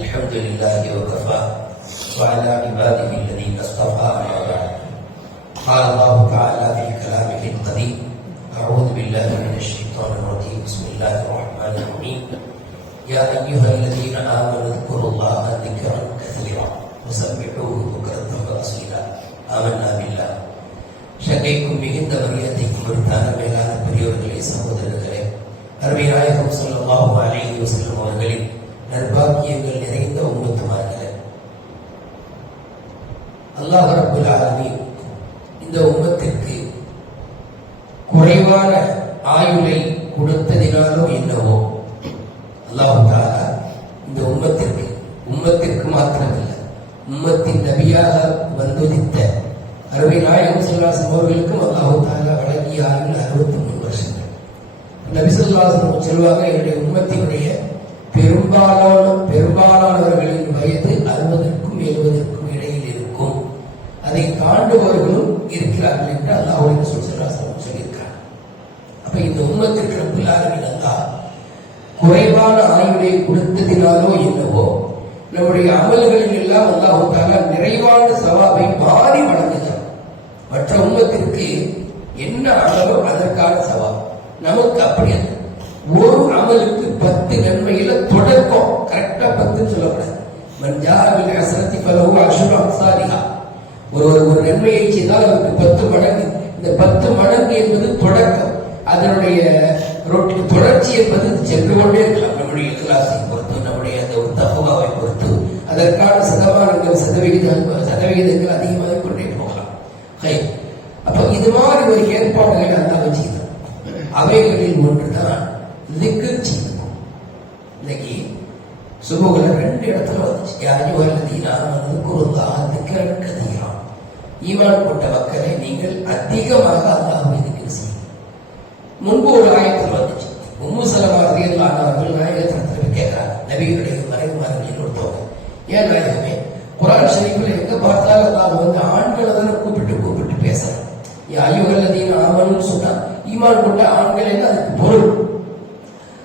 الحمد لله وكفى وعلى عباده الذين اصطفى أما بعد. قال الله تعالى في كلامه القديم: أعوذ بالله من الشيطان الرجيم. بسم الله الرحمن الرحيم. يا أيها الذين آمنوا اذكروا الله ذكرا كثيرا وسبحوه بكرة وأصيلا. آمنا بالله. ஷகைக்கும் மிகுந்த மரியாதைக்கும் உரித்தான மேலான பெரியவர்களே, சகோதரர்களே, அருமை நாயகம் ஸல்லல்லாஹு அலைஹி வஸல்லம் அவர்களின் நற்பாக்கியங்கள் நிறைந்த உம்மத்துமார்களே, அல்லாஹ் ரப்பல் ஆலமீன் இந்த உம்மத்திற்கு குறைவான ஆயுளை கொடுத்ததினாலோ என்னவோ அல்லாஹ் தஆலா இந்த உம்மத்திற்கு மாத்திரமல்ல, உம்மத்தின் நபியாக வந்துதித்த அருமை நாயகம் ஸல்லல்லாஹு அலைஹி அவர்களுக்கும் அல்லாஹ் தஆலா வழங்கிய ஆயுள் 63 வருஷங்கள். நபி ஸல்லல்லாஹு அலைஹி வஸல்லம் சொல்வாங்க, என்னுடைய உம்மத்தினுடைய பெரும்பாலானவர்களின் வயது 60க்கும் 70க்கும் இடையில் இருக்கும், அதை தாண்டுபவர்களும் இருக்கிறார்கள் என்று அல்லாஹ்வுடைய ரசூல் ஸல்லல்லாஹு அலைஹி வஸல்லம் சொல்லியிருக்கிறார். அப்ப இந்த உம்மத்திற்கு ரப்பல் ஆலமீன் அல்லாஹ் குறைவான ஆயுளை கொடுத்ததினாலோ என்னவோ நம்முடைய அமல்களில் எல்லாம் அல்லாஹ் தஆலா நிறைவான சவாபை மாறி வழங்குகிறார். மற்ற உம்மத்திற்கு என்ன அளவோ அதற்கான சவாப், நமக்கு அப்படி அல்ல. ஒரு அமலுக்கு 10 நன்மையில தொடக்கம் கரெக்டா 10 சொல்லக்கூடாது. மஞ்சாபில் ஹஸனத்தி ஃபலஹு அஷ்ரு அம்சாலிஹா. ஒரு நன்மையை செய்தால் அவருக்கு 10 மடங்கு. இந்த 10 மடங்கு என்பது தொடக்கம். அதனுடைய தொடர்ச்சி என்பது சென்று கொண்டே இருக்கலாம். நம்முடைய இக்லாஸை பொறுத்து, நம்முடைய அந்த தக்வாவை பொறுத்து அதற்கான சதவிகிதங்கள் அதிகமாக கொண்டே போகலாம். அப்ப இது மாதிரி ஒரு ஏற்பாடுகளை அல்லாஹ் வச்சுக்கிறான். அவைகளில் ஒன்றுதான் திக்ர் செய்யணும். இன்னைக்கு சுபகுல 2 இடத்துல வந்துச்சு. ஈமான் கொண்ட மக்களை நீங்கள் அதிகமாக அல்லாஹ்வை திக்ர் செய்யுங்கள். முன்பு ஒரு ஆயத்தில் வந்துச்சு. உம்மு சலமா ரலியல்லாஹு அன்ஹா அவர்கள் நாயகத்திற்கு கேட்கிறாங்க, நபியுடைய மறைமார்கள் ஒருத்தவங்க, ஏன் நாயகமே, குர்ஆன் ஷரீஃப்ல எங்க பார்த்தாலும் அல்லாஹ் வந்து ஆண்களை தான் கூப்பிட்டு பேசுறாங்க. யா அய்யுஹல்லதீன ஆமனு சொன்னா ஈமான் கொண்ட ஆண்கள் என்ன அதுக்கு பொருள்.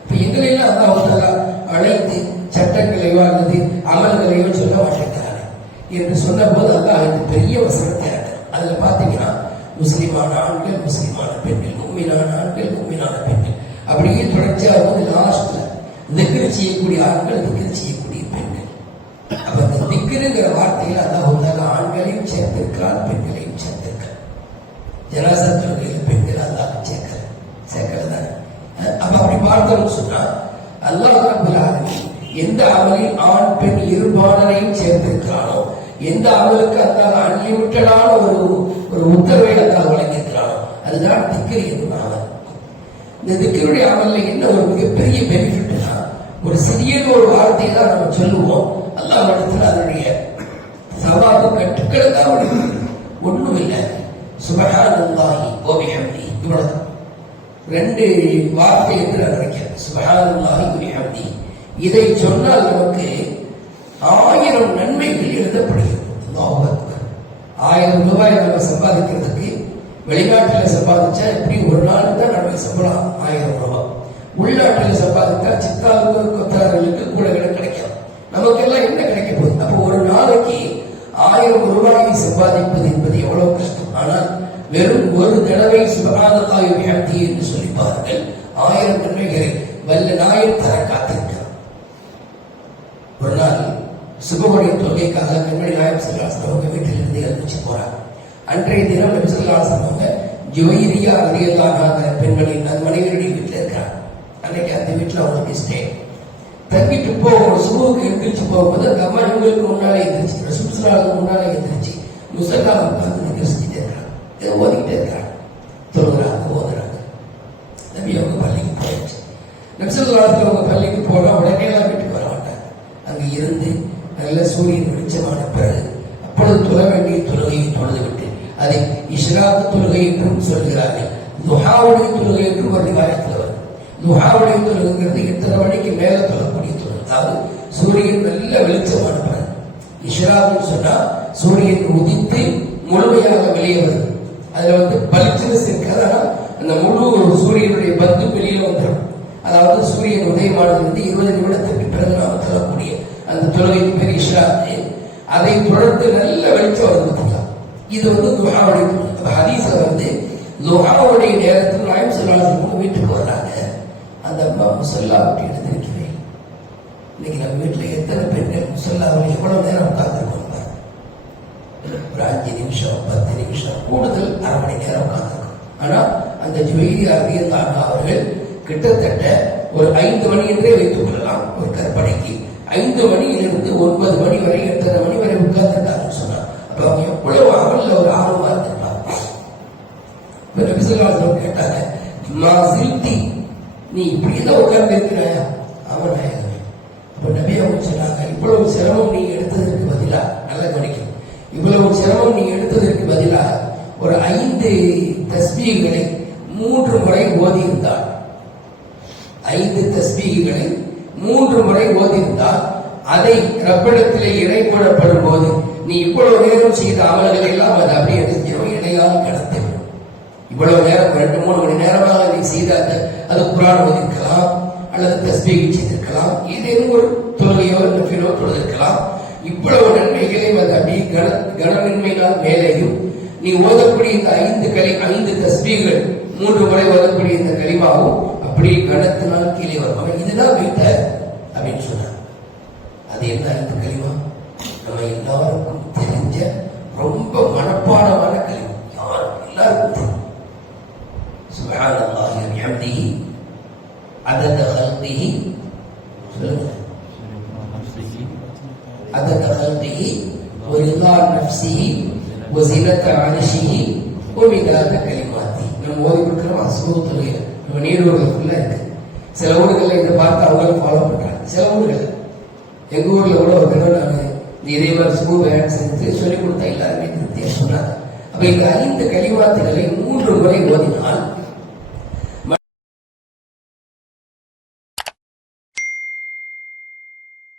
இப்ப எங்களெல்லாம் அல்லாஹ் தஆலா அழைத்து சட்டங்களையோ அல்லது அமல்களையோ சொல்ல மாட்டேங்கிறாங்க என்று சொன்ன போது அல்லாஹ் இந்த பெரிய வசனத்தை இறக்குறான். அதுல பாத்தீங்கன்னா முஸ்லிமான ஆண்கள், முஸ்லிமான பெண்கள், முஃமினான ஆண்கள், முஃமினான பெண்கள், அப்படியே தொடர்ச்சியாக வந்து லாஸ்ட்ல திக்ர் செய்யக்கூடிய ஆண்கள், திக்ர் செய்யக்கூடிய பெண்கள். அப்ப இந்த திக்ருங்கிற வார்த்தையில் அல்லாஹ் தஆலா ஆண்களையும் சேர்த்திருக்கிறான், பெண்களையும் சேர்த்திருக்கிறான். ஜனாஸா தொழுகையில் பெண்கள் அல்லாஹ் சேர்க்கல தானே. அப்ப அப்படி பார்த்தோம்னு சொன்னா அல்லாஹ் ரப்பல் ஆலமீன் எந்த அமலில் ஆண் பெண் இருபாலரையும் சேர்த்திருக்கிறானோ, எந்த அமலுக்கு அல்லாஹ் அன்லிமிட்டடான ஒரு உத்தரவை அல்லாஹ் வழங்கியிருக்கிறானோ அதுதான் திக்ர் என்னும் அமல். இந்த திக்ருடைய அமல்ல என்ன ஒரு மிகப்பெரிய பெனிஃபிட்னா, ஒரு சிறிய ஒரு வார்த்தையை தான் நம்ம சொல்லுவோம், அல்லாஹ் இடத்துல அதனுடைய சவாபு கட்டுக்கடங்கா ஒண்ணும் இல்லை. சுப்ஹானல்லாஹி வ பிஹம்திஹி, இவ்வளவுதான் 2 வார்த்தை என்று நான் நினைக்கிறேன். சுப்ஹானல்லாஹி வ பிஹம்திஹி, இதை சொன்னால் நமக்கு 1000 நன்மைகள் எழுதப்படுகிறது. அல்லாஹு அக்பர். 1000 ரூபாய் நம்ம சம்பாதிக்கிறதுக்கு வெளிநாட்டில் சம்பாதிச்சா எப்படி ஒரு நாளுக்கு தான் நம்ம சம்பளம் 1000 ரூபாய். உள்நாட்டில் சம்பாதித்தா சித்தாளுக்கு கொத்தார்களுக்கு கூட கிடைக்கும். நமக்கெல்லாம் என்ன கிடைக்க போகுது? அப்போ ஒரு நாளைக்கு 1000 ரூபாயை சம்பாதிப்பது என்பது எவ்வளவு கஷ்டம். ஆனால் வெறும் ஒரு தடவை சுப்ஹானல்லாஹி வ பிஹம்திஹி என்று சொல்லி பாருங்கள், 1000 நன்மைகளை வல்ல நாயன் தர காத்திருக்கிறார். ஒரு நாள் சுபகுடைய தொகைக்காக கண்மணி நாயகம் ஸல்லல்லாஹு அலைஹி வஸல்லம் வீட்டிலிருந்து எழுந்துச்சு போறாங்க. அன்றைய தினம் நபி ஸல்லல்லாஹு அலைஹி வஸல்லம் ஜுவைரியா ரலியல்லாஹு அன்ஹா பெண்களின் அந்த மனைவியுடைய வீட்டில் இருக்கிறாங்க. அன்னைக்கு அந்த வீட்டில் அவங்களுக்கு ஸ்டே தங்கிட்டு ஒரு சுபுக்கு எந்திரிச்சு போகும்போது அந்த அம்மா இவங்களுக்கு முன்னாலே எந்திரிச்சு, ரசூல் ஸல்லல்லாஹு அலைஹி வஸல்லம் முன்னாலே எந்திரிச்சு முஸல்லா உட்கார்ந்து திக்ர் செஞ்சுட்டே இருக்காங்க. இதை ஓதிக்கிட்டே இருக்காங்க, தொழுகிறாங்க, ஓதுறாங்க. நபி அவங்க பள்ளிக்கு போயிடுச்சு. நபி ஸல்லல்லாஹு அலைஹி வஸல்லம் அவங்க பள்ளிக்கு போனா உடனே எல்லாம் வீட்டுக்கு வர மாட்டாங்க. அங்க இருந்து நல்ல சூரியன் வெளிச்சமான பிறகு அப்பொழுது தொழ வேண்டிய தொழுகையை தொழுது விட்டு அதை இஷ்ராக் தொழுகை என்றும் சொல்கிறார்கள். துஹாவுடைய தொழுகை என்றும் ஒரு ரிவாயத்தில் வரும். துஹாவுடைய தொழுகைங்கிறது 8:30 மணிக்கு மேல தொழக்கூடிய தொழுகை, அதாவது சூரியன் நல்ல வெளிச்சமான பிறகு. இஷ்ராக்னு சொன்னா சூரியன் உதித்து முழுமையாக வெளியே வருது. அதுல வந்து பளிச்சுன்னு இருக்காது, அந்த முழு சூரியனுடைய பத்து வெளியில வந்துடும். அதாவது சூரியன் உதயமானது 20 நிமிடத்திற்கு பிறகு நாம் தொழக்கூடிய அந்த தொழுகைக்கு பேர் இஷ்ராத்து. அதை தொடர்ந்து நல்ல வெளிச்சம் வந்து பார்த்துக்கலாம். இது துஹாவுடைய ஹதீஸ்ல துஹாவுடைய நேரத்தில் நாயகம் ஸல்லல்லாஹு அலைஹி வஸல்லம் வீட்டுக்கு வர்றாங்க. அந்த அம்மா முஸல்லா விட்டு எழுந்திருக்கிறேன். இன்னைக்கு நம்ம வீட்டுல எத்தனை பெண்கள் முஸல்லாவில் எவ்வளவு நேரம் உட்கார்ந்துருக்கோம்? ஒரு 5 நிமிஷம் 10 நிமிஷம் கூடுதல் அரை மணி நேரம் உட்கார்ந்துருக்கோம். ஆனா அந்த ஜுவைரியா ரலியல்லாஹு அன்ஹா அவர்கள் கிட்டத்தட்ட ஒரு 5 மணி என்றே வைத்துக் கொள்ளலாம் ஒரு கற்பனைக்கு. 5 மணியிலிருந்து 9 மணி வரை 8:30 மணி வரை உட்கார்ந்துட்டாங்கன்னு சொன்னா அப்ப அவங்க எவ்வளவு அமல்ல ஒரு ஆர்வமா இருந்திருப்பாங்க. நபி ஸல்லல்லாஹு அலைஹி வஸல்லம் கேட்டாங்க, மா சில்தி, நீ இப்படிதான் உட்கார்ந்து இருக்கிறாயா? அவன் நாயகமே. அப்ப நபி அவங்க சொன்னாங்க, இவ்வளவு சிரமம் நீ எடுத்ததற்கு பதிலா, நல்லா கவனிக்கும், இவ்வளவு சிரமம் நீ எடுத்ததற்கு பதிலாக ஒரு 5 தஸ்பீகளை 3 முறை ஓதியிருந்தால், 5 தஸ்பீகளை 3 முறை ஓதியிருந்தால், அதை ரப்பிடத்திலே இணை போடப்படும் போது நீ இவ்வளவு நேரம் செய்த அமல்களை எல்லாம் அது அப்படியே செஞ்சிடும், இணையால் கடத்திடும். இவ்வளவு நேரம் 2-3 மணி நேரமாக நீ செய்த அது குர்ஆன் ஓதிருக்கலாம், அல்லது தஸ்பீஹ் செய்திருக்கலாம், ஏதேனும் ஒரு தொழுகையோ நஃபிலோ தொழுதிருக்கலாம். இவ்வளவு நன்மைகளையும் அது அப்படியே கனமின்மையினால் மேலேயும் நீ ஓதக்கூடிய இந்த 5 தஸ்பீகள் 3 முறை ஓதக்கூடிய இந்த கலிமாவும் அப்படியே கனத்தினால் கீழே வரும். அவன் இதுதான் வீட்ட அப்படின்னு சொன்னான். அது என்ன 5 கலிமா? நம்ம எல்லாருக்கும் தெரிஞ்ச ரொம்ப மனப்பாடமான கலிமா, யாருக்கும் எல்லாருக்கும் தெரியும். சுப்ஹானல்லாஹி வ பிஹம்திஹி அதத கல்கிஹி, சொல்லுங்க, அதத கல்கிஹி வ ரிதா நஃப்ஸிஹி வ ஸினத அர்ஷிஹி வ மிதாத கலிமாத்தி. நம்ம ஓதி கொடுக்கிறோம் அசுபத்துடைய நம்ம நீரூர்ல ஃபுல்லா இருக்கு. சில ஊர்களில் இதை பார்த்து அவங்களும் ஃபாலோ பண்றாங்க. சில ஊர்கள், எங்க ஊர்ல கூட ஒரு தடவை நான் இதே மாதிரி ஸ்கூல் வேன் செஞ்சு சொல்லிக் கொடுத்தா எல்லாருமே திருப்தியா சொன்னாங்க. அப்ப இந்த 5 கலிமாத்துகளை 3 முறை ஓதினால்